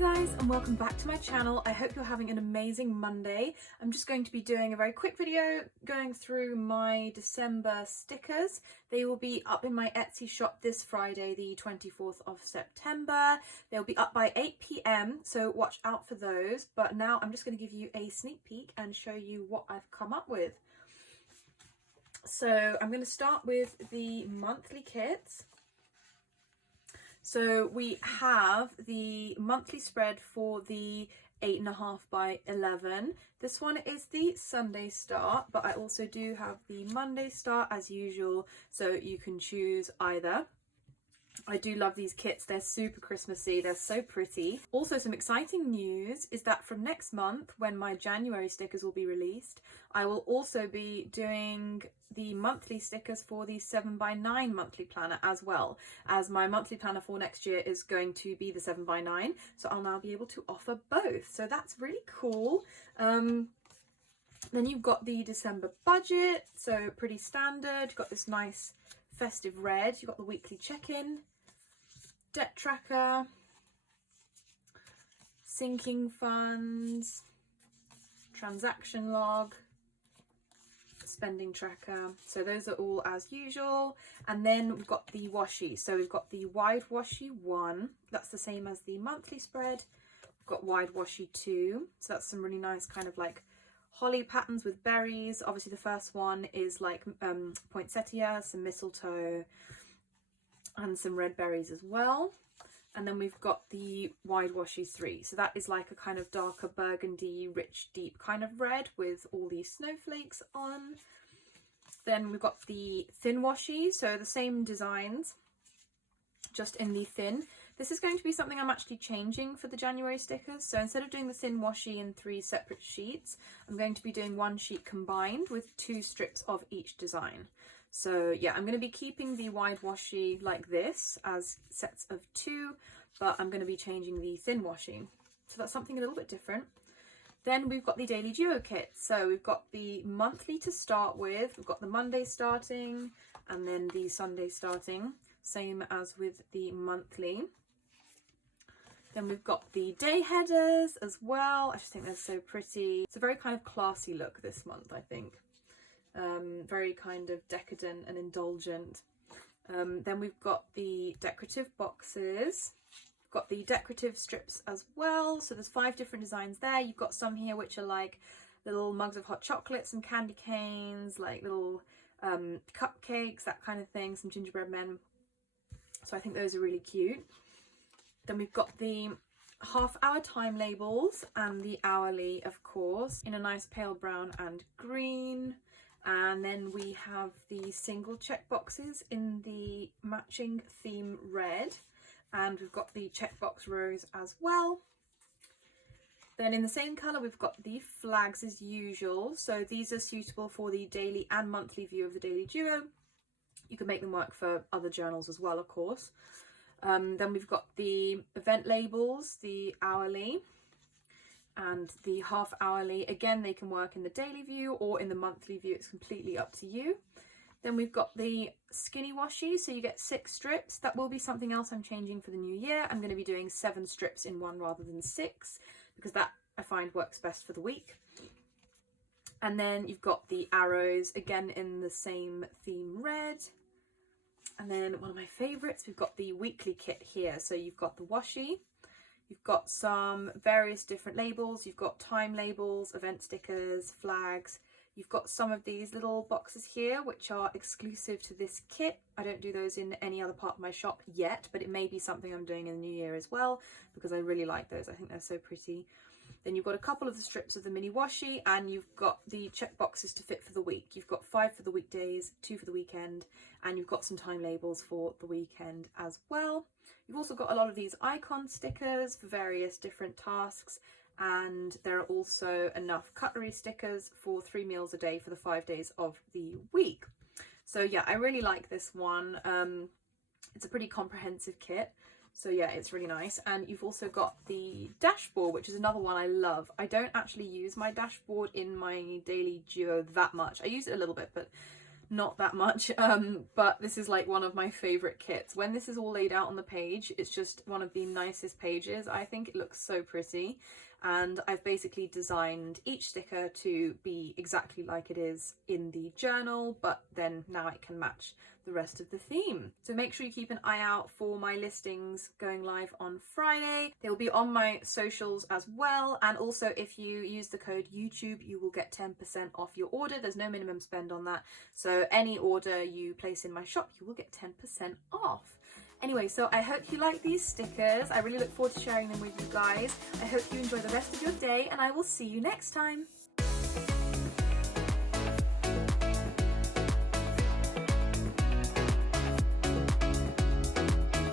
guys, and welcome back to my channel. I hope you're having an amazing Monday. I'm just going to be doing a very quick video going through my December stickers. They will be up in my Etsy shop this Friday, the 24th of September. They'll be up by 8 p.m, so watch out for those. But now I'm just going to give you a sneak peek and show you what I've come up with. So I'm going to start with the monthly kits. So we have the monthly spread for the 8.5 by 11. This one is the Sunday start, but I also do have the Monday start as usual, so you can choose either. I do love these kits, they're super Christmassy, they're so pretty. Also, some exciting news is that from next month, when my January stickers will be released, I will also be doing the monthly stickers for the 7x9 monthly planner, as well as my monthly planner for next year is going to be the 7x9, so I'll now be able to offer both, so that's really cool. Then you've got the December budget, so pretty standard. You've got this nice festive red, you've got the weekly check-in, debt tracker, sinking funds, transaction log, spending tracker. So those are all as usual. And then we've got the washi. So we've got the wide washi 1, that's the same as the monthly spread. We've got wide washi 2, so that's some really nice kind of like holly patterns with berries. Obviously the first one is like poinsettia, some mistletoe and some red berries as well. And then we've got the wide washi 3, so that is like a kind of darker burgundy, rich, deep kind of red with all these snowflakes on. Then we've got the thin washi, so the same designs, just in the thin. This is going to be something I'm actually changing for the January stickers. So instead of doing the thin washi in 3 separate sheets, I'm going to be doing 1 sheet combined with 2 strips of each design. So yeah, I'm going to be keeping the wide washi like this as sets of 2, but I'm going to be changing the thin washi. So that's something a little bit different. Then we've got the daily duo kit. So we've got the monthly to start with, we've got the Monday starting and then the Sunday starting, same as with the monthly. Then we've got the day headers as well. I just think they're so pretty. It's a very kind of classy look this month, I think. Very kind of decadent and indulgent. Then we've got the decorative boxes. We've got the decorative strips as well. So there's 5 different designs there. You've got some here which are like little mugs of hot chocolate, some candy canes, like little cupcakes, that kind of thing, some gingerbread men. So I think those are really cute. Then we've got the half-hour time labels and the hourly, of course, in a nice pale brown and green. And then we have the single check boxes in the matching theme red. And we've got the checkbox rows as well. Then in the same colour, we've got the flags as usual. So these are suitable for the daily and monthly view of the daily duo. You can make them work for other journals as well, of course. Then we've got the event labels, the hourly and the half hourly. Again, they can work in the daily view or in the monthly view, it's completely up to you. Then we've got the skinny washi, so you get 6 strips. That will be something else I'm changing for the new year. I'm going to be doing 7 strips in one rather than 6, because that I find works best for the week. And then you've got the arrows, again in the same theme red. And then one of my favourites, we've got the weekly kit here. So you've got the washi, you've got some various different labels, you've got time labels, event stickers, flags. You've got some of these little boxes here which are exclusive to this kit. I don't do those in any other part of my shop yet, but it may be something I'm doing in the new year as well, because I really like those. I think they're so pretty. Then you've got a couple of the strips of the mini washi, and you've got the check boxes to fit for the week. You've got 5 for the weekdays, 2 for the weekend, and you've got some time labels for the weekend as well. You've also got a lot of these icon stickers for various different tasks, and there are also enough cutlery stickers for 3 meals a day for the 5 days of the week. So yeah, I really like this one. It's a pretty comprehensive kit. So yeah, it's really nice. And you've also got the dashboard, which is another one I love. I don't actually use my dashboard in my daily duo that much. I use it a little bit, but not that much, but this is like one of my favorite kits. When this is all laid out on the page, it's just one of the nicest pages. I think it looks so pretty, and I've basically designed each sticker to be exactly like it is in the journal, but then now it can match the rest of the theme. So make sure you keep an eye out for my listings going live on Friday. They will be on my socials as well, and also if you use the code YouTube, you will get 10% off your order. There's no minimum spend on that, so any order you place in my shop, you will get 10% off. Anyway, so I hope you like these stickers. I really look forward to sharing them with you guys. I hope you enjoy the rest of your day, and I will see you next time.